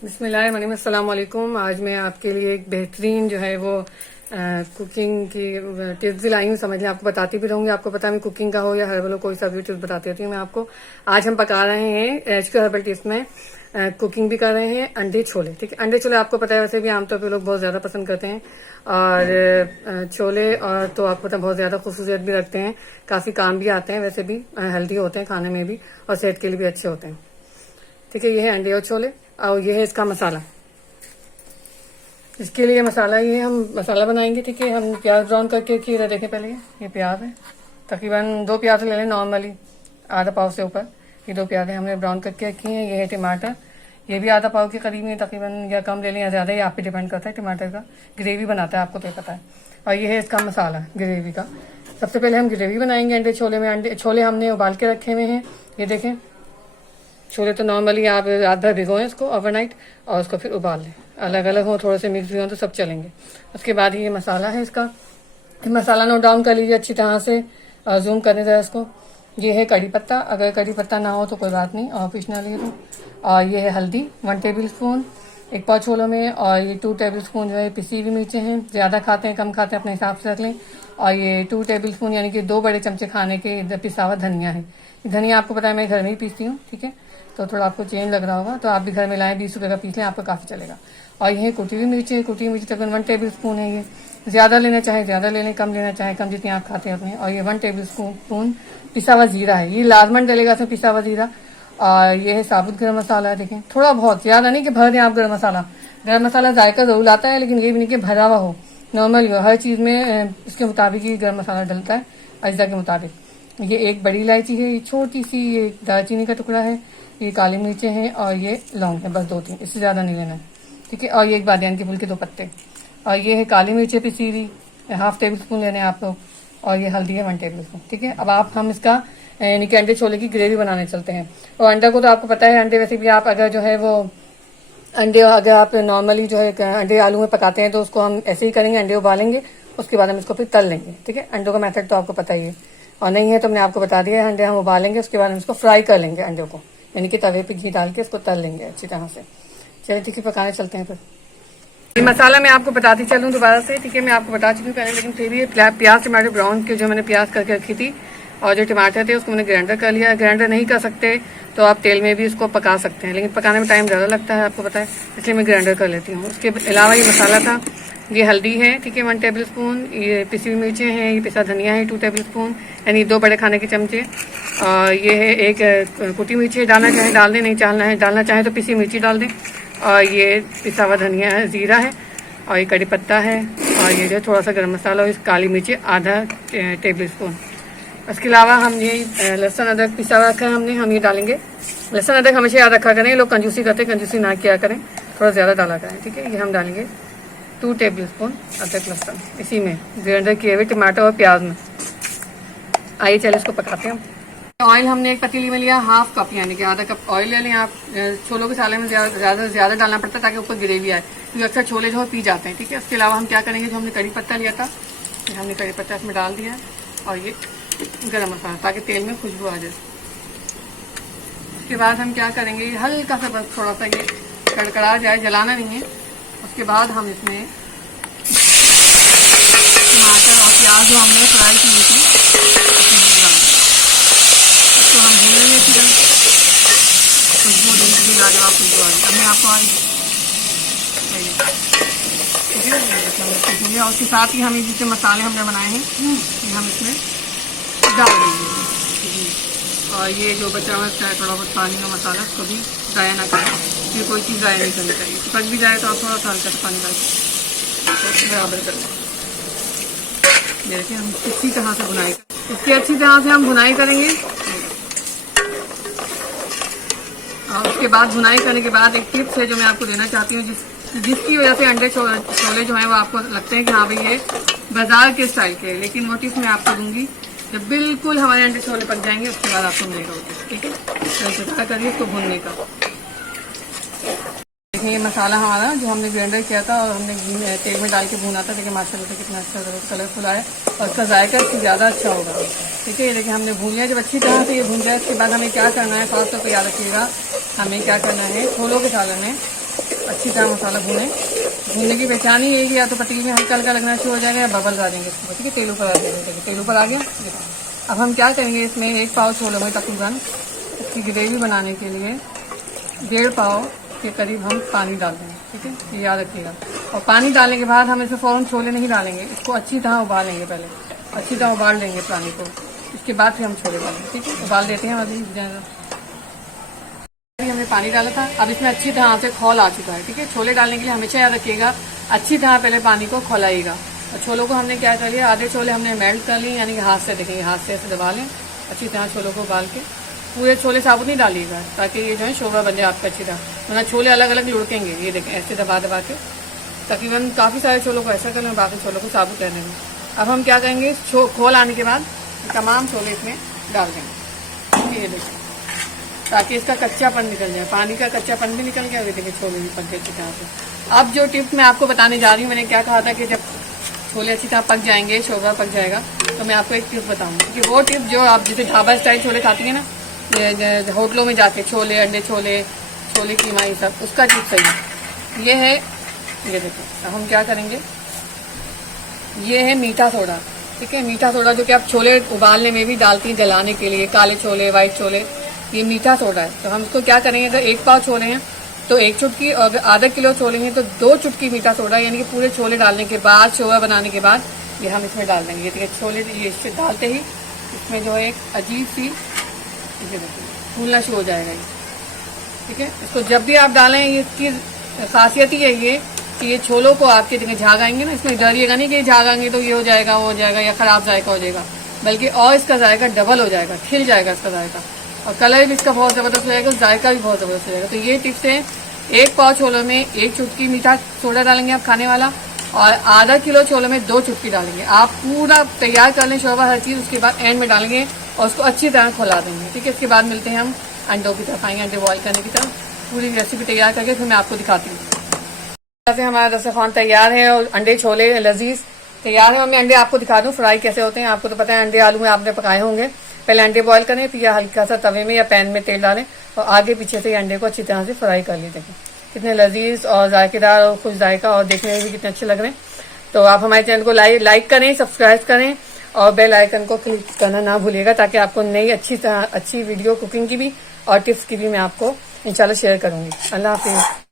बिस्मिल्लाहिर्रहमानिर्रहीम। अस्सलाम वालेकुम। आज मैं आपके लिए एक बेहतरीन जो है वो कुकिंग की टिप्स लाई हूँ। समझ लें, आपको बताती भी रहूंगी। आपको पता है मैं कुकिंग का हो या हर्बल हो, कोई सा भी टिप्स बताती रहती हूँ मैं आपको। आज हम पका रहे हैं HQ हर्बल टिप्स में कुकिंग भी कर रहे हैं अंडे छोले। ठीक है, अंडे छोले आपको पता है वैसे भी आमतौर पर लोग बहुत ज्यादा पसंद करते हैं। और छोले और तो आपको पता है बहुत ज्यादा खूबसूरत भी रखते हैं, काफी काम भी आते हैं, वैसे भी हेल्दी होते हैं खाने में भी और सेहत के लिए भी अच्छे होते हैं। ठीक है, ये है अंडे और छोले और ये है इसका मसाला। इसके लिए मसाला ये हम मसाला बनाएंगे। ठीक है, हम प्याज ब्राउन करके रखिए। इधर देखें, पहले ये प्याज है, तकरीबन 2 प्याज ले लें नॉर्मली, आधा पाव से ऊपर। ये 2 प्याज हमने ब्राउन करके रखी हैं। ये है टमाटर, ये भी आधा पाव के करीब में तकरीबन, या कम ले लें या ज्यादा, ये आप पे डिपेंड करता है। टमाटर का ग्रेवी बनाता है, आपको तो पता है। और ये है इसका मसाला ग्रेवी का। सबसे पहले हम ग्रेवी बनाएंगे अंडे छोले में। अंडे छोले हमने उबाल के रखे हुए हैं, ये देखें। छोले तो नॉर्मली आप रात भर भिगोएं इसको ओवरनाइट और उसको फिर उबाल लें, अलग अलग हो, थोड़े से मिक्स भी हो तो सब चलेंगे। उसके बाद ये मसाला है इसका, मसाला नोट डाउन कर लीजिए अच्छी तरह से, जूम करने जरा इसको। ये है कड़ी पत्ता, अगर कड़ी पत्ता ना हो तो कोई बात नहीं, ऑप्शनल है तो। और ये है हल्दी 1 टेबल स्पून एक पाव छोलों में। और ये 2 टेबल स्पून जो है पिसी हुई मिर्चें हैं, ज्यादा खाते हैं कम खाते हैं अपने हिसाब से रख लें। और ये 2 टेबल स्पून यानी कि 2 बड़े चमचे खाने के पिसा हुआ धनिया है। धनिया आपको पता है मैं घर में ही पीसती हूँ। ठीक है, तो थोड़ा आपको चेंज लग रहा होगा तो आप भी घर में लाएं, 20 रुपए का पीस लें, आपको काफी चलेगा। और ये कुटी हुई मिर्ची है, कुटी हुई मिर्ची तकरीबन 1 टेबल स्पून है। ये ज्यादा लेना चाहे ज्यादा ले लें, कम लेना चाहे कम, जितनी आप खाते हैं अपने। और ये 1 टेबल स्पून पिसा हुआ जीरा है, ये लाजमन डलेगा इसमें पिसा हुआ जीरा। और ये है साबुत गरम मसाला, देखें थोड़ा बहुत, ज्यादा नहीं कि भर दें आप गरम मसाला। गरम मसाला जायका जरूर लाता है, लेकिन ये भी नहीं कि भरा हुआ हो, नॉर्मल हो। हर चीज में इसके मुताबिक ही गरम मसाला डलता है, अज्जा के मुताबिक। ये एक बड़ी इलायची है, ये छोटी सी, ये दालचीनी का टुकड़ा है, ये काली मिर्चें हैं और ये लौंग है, बस 2-3, इससे ज्यादा नहीं लेना है। ठीक है, और ये एक बादियान के फूल के 2 पत्ते। और ये है काली मिर्चें पिसी हुई, 1/2 टेबल स्पून लेने हैं आप लोग। और ये हल्दी है 1 टेबल स्पून। ठीक है, अब हम इसका यानी कि अंडे छोले की ग्रेवी बनाने चलते हैं। और अंडे को तो आपको पता है, अंडे वैसे भी आप अगर जो है वो अंडे अगर आप नॉर्मली जो है अंडे आलू में पकाते हैं तो उसको हम ऐसे ही करेंगे, अंडे उबालेंगे, उसके बाद हम इसको फिर तल लेंगे। ठीक है, अंडों का मेथड तो आपको पता ही है, और नहीं है तो मैंने आपको बता दिया है। अंडे हम उबालेंगे, उसके बाद हम इसको फ्राई कर लेंगे, अंडों को यानी कि तवे पे घी डाल के इसको तल लेंगे अच्छी तरह से। चलिए ठीक है, पकाने चलते हैं फिर। ये मसाला मैं आपको बताती चलूँ दोबारा से। ठीक है, मैं आपको बता चुकी हूँ पहले, लेकिन फिर भी प्याज टमाटर ब्राउन के जो मैंने प्याज करके रखी थी और जो टमाटर थे उसको मैंने ग्राइंडर कर लिया। ग्राइंडर नहीं कर सकते तो आप तेल में भी इसको पका सकते हैं, लेकिन पकाने में टाइम ज़्यादा लगता है, आपको पता है, इसलिए मैं ग्राइंडर कर लेती हूँ। उसके अलावा ये मसाला था, ये हल्दी है, ठीक है 1 टेबल स्पून, ये पिसी हुई मिर्चें हैं, ये पिसा धनिया है 2 टेबल स्पून यानी 2 बड़े खाने के चमचे। और ये है एक कुटी मिर्ची, डालना चाहे डाल दें, नहीं डालना चाहे तो पिसी मिर्ची डाल दें। और ये पिसा हुआ धनिया है, जीरा है, और ये कड़ी पत्ता है, और ये जो थोड़ा सा गर्म मसाला और इस काली मिर्ची आधा टेबल स्पून। उसके अलावा हम ये लहसुन अदरक पिसा हुआ रखा है हमने, हम ये डालेंगे। लहसुन अदरक हमेशा याद रखा करें, लोग कंजूसी करते हैं, कंजूसी ना किया करें, थोड़ा ज़्यादा डाला करें। ठीक है, ये हम डालेंगे 2 टेबल स्पून अदरक लहसुन इसी में ग्राइंडर किए हुए टमाटर और प्याज में। आइए चलिए इसको पकाते हैं। ऑयल हमने एक पतीली में लिया, 1/2 कप यानी कि आधा कप ऑयल ले लें आप। छोलों के साले में ज्यादा डालना पड़ता है ताकि ऊपर ग्रेवी आए, क्योंकि अक्सर छोले जो पी जाते हैं। ठीक है, उसके अलावा हम क्या करेंगे, जो हमने कड़ी पत्ता लिया था, हमने कड़ी पत्ता इसमें डाल दिया, और ये गरम मसाला, ताकि तेल में खुशबू आ जाए। उसके बाद हम क्या करेंगे, हल्का सा बस थोड़ा सा ये कड़कड़ा जाए, जलाना नहीं है। उसके बाद हम इसमें टमाटर और प्याज जो हमने फ्राई की थी इसको हम भून लेंगे अच्छी तरह, खुशबू देंगे, लाजवाब खुशबू आ गई। अब मैं आपको ठीक है, और उसके साथ ही हमें जितने मसाले हमने बनाए हैं ये हम इसमें डाल देंगे। और ये जो बचा हुआ है थोड़ा बहुत पानी का मसाला, उसको भी ज़ाया ना करें, ये कोई चीज़ ज़ाया नहीं करनी चाहिए। पक भी जाए तो आप थोड़ा सा हल्का पानी डाल बराबर कर लें। देखिए हम अच्छी तरह से भुनाई, इसकी अच्छी तरह से हम भुनाई करेंगे। और उसके बाद भुनाई करने के बाद एक टिप्स है जो मैं आपको देना चाहती हूँ, जिसकी वजह से अंडे छोले जो हैं वो आपको लगते हैं कि हाँ भाई ये बाजार के स्टाइल के, लेकिन वो टिप्स मैं आपको दूंगी जब बिल्कुल हमारे अंडे छोले पक जाएंगे, उसके बाद आपको मिलेगा वो टिप्स। ठीक है, तो इंतजार करिए इसको भूनने का। देखिए ये मसाला हमारा जो हमने ग्राइंडर किया था और हमने तेल में डाल के भूना था, देखिए माशाल्लाह से कितना अच्छा कलरफुल आया और उसका जायका इससे ज़्यादा अच्छा होगा। ठीक है, ये देखिए हमने भून लिया। जब अच्छी तरह से ये भून जाए उसके बाद हमें क्या करना है, खास तौर पर याद रखिएगा, हमें क्या करना है, छोलों के सालन में अच्छी तरह मसाला भूनने की पहचान ही है कि या तो पतीले में हल्का हल्का लगना शुरू हो जाएगा या बबल आ जाएंगे इसको, ठीक है। तेल ऊपर आ जाएगा, देखिए तेल ऊपर आ गया। अब हम क्या करेंगे, इसमें 1 पाव छोलों में तकरीबन इसकी ग्रेवी बनाने के लिए 1.5 पाव के करीब हम पानी डाल देंगे, ठीक है, ये याद रखिएगा। और पानी डालने के बाद हम इसमें फ़ौरन छोले नहीं डालेंगे, इसको अच्छी तरह उबालेंगे, पहले अच्छी तरह उबाल लेंगे पानी को, इसके बाद फिर हम छोले डालेंगे, ठीक है। उबाल देते हैं अभी हमने पानी डाला था। अब इसमें अच्छी तरह से खौल आ चुका है, ठीक है। छोले डालने के लिए हमेशा याद रखिएगा अच्छी तरह पहले पानी को खौलाइएगा। और छोलों को हमने क्या कर लिया, आधे छोले हमने मेल्ट कर लिए, यानी कि हाथ से, देखेंगे हाथ से ऐसे दबा लें अच्छी तरह छोलों को उबाल के। पूरे छोले साबुत नहीं डालिएगा ताकि ये जो है शोरबा बन जाए आपका अच्छी तरह, वरना छोले अलग अलग लुढ़केंगे। ये देखें ऐसे दबा दबा के तकरीबन काफ़ी सारे छोलों को ऐसा कर लें, बाकी छोलों को साबुत रहने में। अब हम क्या करेंगे, खोल आने के बाद तमाम छोले इसमें डाल देंगे, ये देखें, ताकि इसका कच्चापन निकल जाए, पानी का कच्चापन भी निकल गया। देखिए छोले भी पक गए अच्छी तरह से। अब जो टिप मैं आपको बताने जा रही हूँ, मैंने क्या कहा था कि जब छोले अच्छी तरह पक जाएंगे, शोरबा पक जाएगा, तो मैं आपको एक टिप बताऊंगी कि वो टिप जो आप जैसे ढाबा स्टाइल छोले खाती है ना, होटलों में जाके छोले, अंडे छोले, छोले कीमा, ये सब, उसका टिप सही है। ये है, ये देखो अब हम क्या करेंगे, ये है मीठा सोडा, ठीक है। मीठा सोडा जो कि आप छोले उबालने में भी डालती हैं जलाने के लिए, काले छोले, व्हाइट छोले, ये मीठा सोडा है। तो हम इसको क्या करेंगे, अगर 1 पाव छोले हैं तो 1 चुटकी, और अगर आधा किलो छोले हैं तो 2 चुटकी मीठा सोडा, यानी कि पूरे छोले डालने के बाद, शोरबा बनाने के बाद ये हम इसमें डाल देंगे। ये देखिए छोले ये इससे डालते ही इसमें जो है एक अजीब सी फूलना शुरू हो जाएगा ये, ठीक है। इसको जब भी आप डालें, इसकी खासियत ही है ये कि ये छोलों को आपके देखें झाग आएंगे ना, इसमें डरिएगा नहीं कि झाग आएंगे तो ये हो जाएगा, वो हो जाएगा या खराब जायका हो जाएगा, बल्कि और इसका जायका डबल हो जाएगा, खिल जाएगा इसका जायका, और कलर भी इसका बहुत ज़बरदस्त हो जाएगा, जायका भी बहुत ज़बरदस्त हो जाएगा। तो ये टिप्स है, 1 पाव छोलों में 1 चुटकी मीठा सोडा डालेंगे आप खाने वाला, और आधा किलो छोलों में 2 चुटकी डालेंगे। आप पूरा तैयार कर लें शोरबा हर चीज़, उसके बाद एंड में डालेंगे और उसको अच्छी तरह खुला देंगे, ठीक है। इसके बाद मिलते हैं हम अंडों की तरफ, आएंगे अंडे बॉयल करने की तरफ। पूरी रेसिपी तैयार करके फिर मैं आपको दिखाती हूँ। जैसे हमारा दस्तरखान तैयार है और अंडे छोले लजीज तैयार है, और मैं अंडे आपको दिखा दूँ फ्राई कैसे होते हैं। आपको तो पता है अंडे आलू में आपने पकाए होंगे। पहले अंडे बॉयल करें, फिर या हल्का सा तवे में या पैन में तेल डालें और आगे पीछे से अंडे को अच्छी तरह से फ्राई कर लीजिए। कितने लजीज और जायकेदार और खुश जायका, और देखने में भी कितने अच्छे लग रहे हैं। तो आप हमारे चैनल को लाइक करें, सब्सक्राइब करें और बेल आइकन को क्लिक करना ना भूलिएगा, ताकि आपको नई अच्छी वीडियो कुकिंग की भी और टिप्स की भी मैं आपको इंशाल्लाह शेयर करूंगी। अल्लाह हाफिज़।